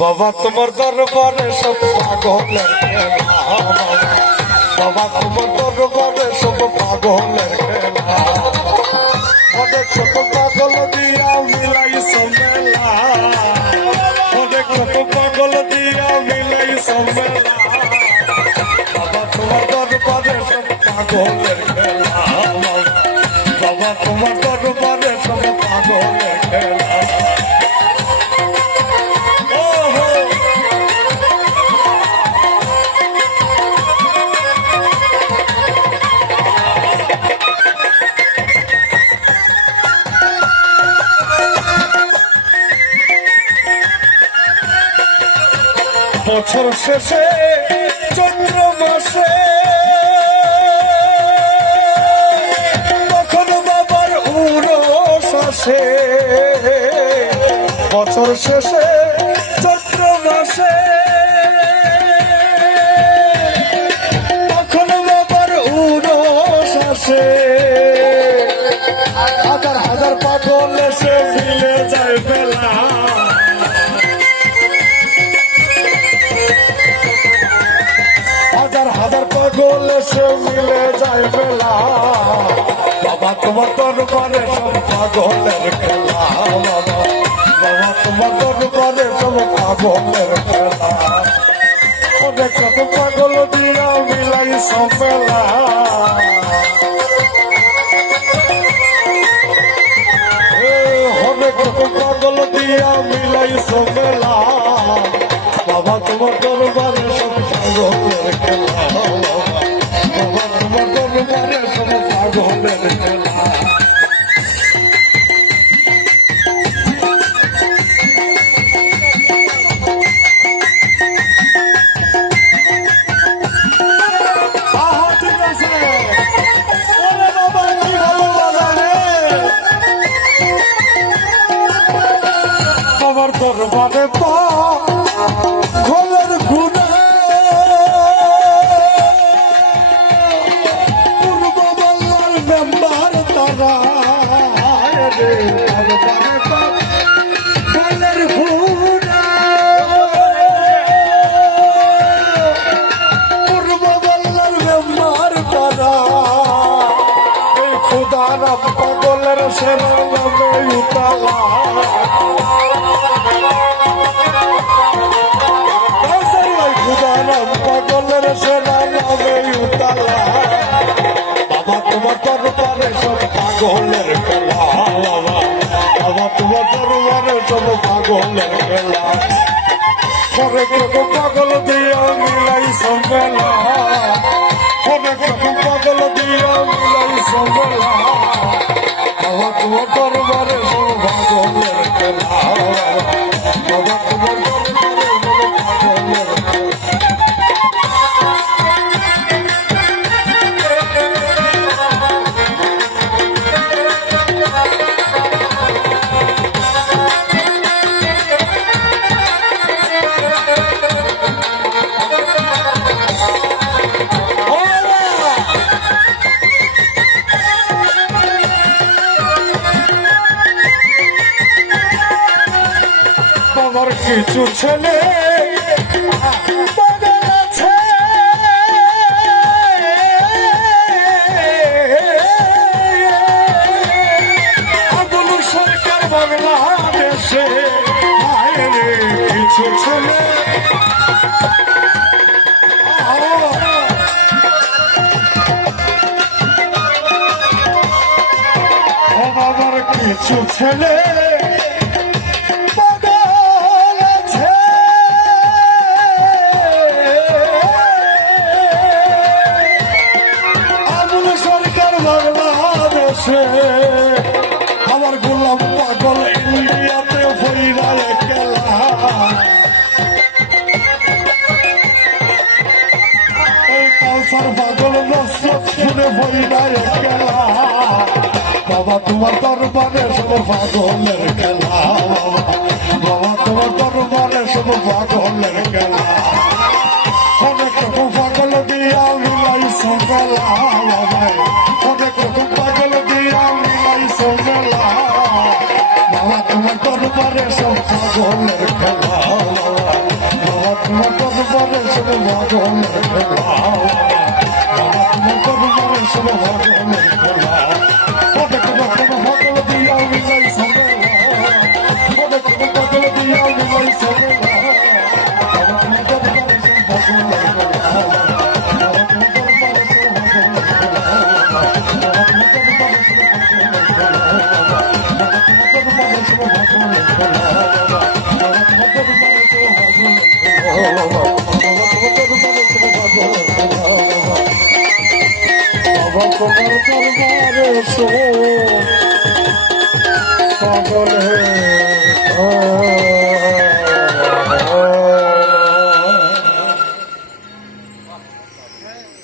বাবা তোমার দরবারে সব পাগলের খেলা, বাবা তোমার দরবারে সব পাগলের খেলা, অনেক ছোট পাগল দিয়া মিলাইছ মেলা, অনেক ছোট পাগল দিয়া মিলাইছ মেলা, বাবা তোমার দরবারে সব পাগলের খেলা, বাবা তোমার দরবারে সব পাগলের খেলা। বছর শেষে চৈত্র মাসে তখন বাবার উরস আসে, বছর শেষে চৈত্র মাসে তখন বাবার উরস আসে, হাজার হাজার পাগল এসে মিলে যায় বেলা, হাজার হাজার পাগল এসে মিলে যায় বেলা, বাবা তোমার দরবারে সব পাগলের খেলা, বাবা বাবা তোমার দরবারে সব পাগলের খেলা, অনেক কত পাগল দিয়া মিলাইছ মেলা, অনেক কত পাগল দিয়া মিলাইছ মেলা, বাবা তোমার দরবারে সব পাগলের খেলা, বাবা তোমার দরবারে সব পাগলের খেলা। বাবার দরবারে পা ঘোলের ঘুরে পূর্ব বাংলার মেম্বার তারা রে, দরবারে পা ঘোলের ঘুরে পূর্ব বাংলার মেম্বার তারা, এই খুদার পাগলের সেরা নামে উতালা, পাগলের সেরা নামে উতালা, বাবা তোমার দরবারে সব পাগলের খেলা, বাবা বাবা তোমার দরবারে সব পাগলের খেলা, অনেক রকম পাগল দিয়া মিলাইছ মেলা, অনেক রকম পাগল দিয়া মিলাইছ মেলা, বাবা তোমার দরবারে সব পাগলের খেলা, বাবা তোমার দরবারে সব পাগলের খেলা। আমার কিছু ছেলে পাগল আছে, আবুল সরকার বাংলাদেশে, কিছু ছেলে আমার কিছু ছেলে আমার গোলাম পাগল ইন্ডিয়াতে ভৈরালে খেলা, এই কালচার পাগল নসরত শুনে ভৈরালে খেলা, বাবা তোমার দরবারে সব পাগলের খেলা, বাবা তোমার দরবারে সব পাগলের খেলা, অনেক রকম পাগল দিয়া মিলাইছ মেলা, অনেক রকম পাগল দিয়া মিলাইছ মেলা, বাবা তোমার দরবারে সব পাগলের খেলা, পাগলের খেলা বাবা তোমার দরবারে সব পাগলের খেলা অনেক রকম পাগল দিয়া মিলাই সবেলা অনেক রকম পাগল দিয়া মিলাই সবেলা বাবা তোমার দরবারে সব পাগলের খেলা বাবা তোমার দরবারে সব পাগলের খেলা বাবা তোমার দরবারে সব পাগলের খেলা বাবা তোমার দরবারে সব পাগলের খেলা তোমার দরবারে সব পাগলের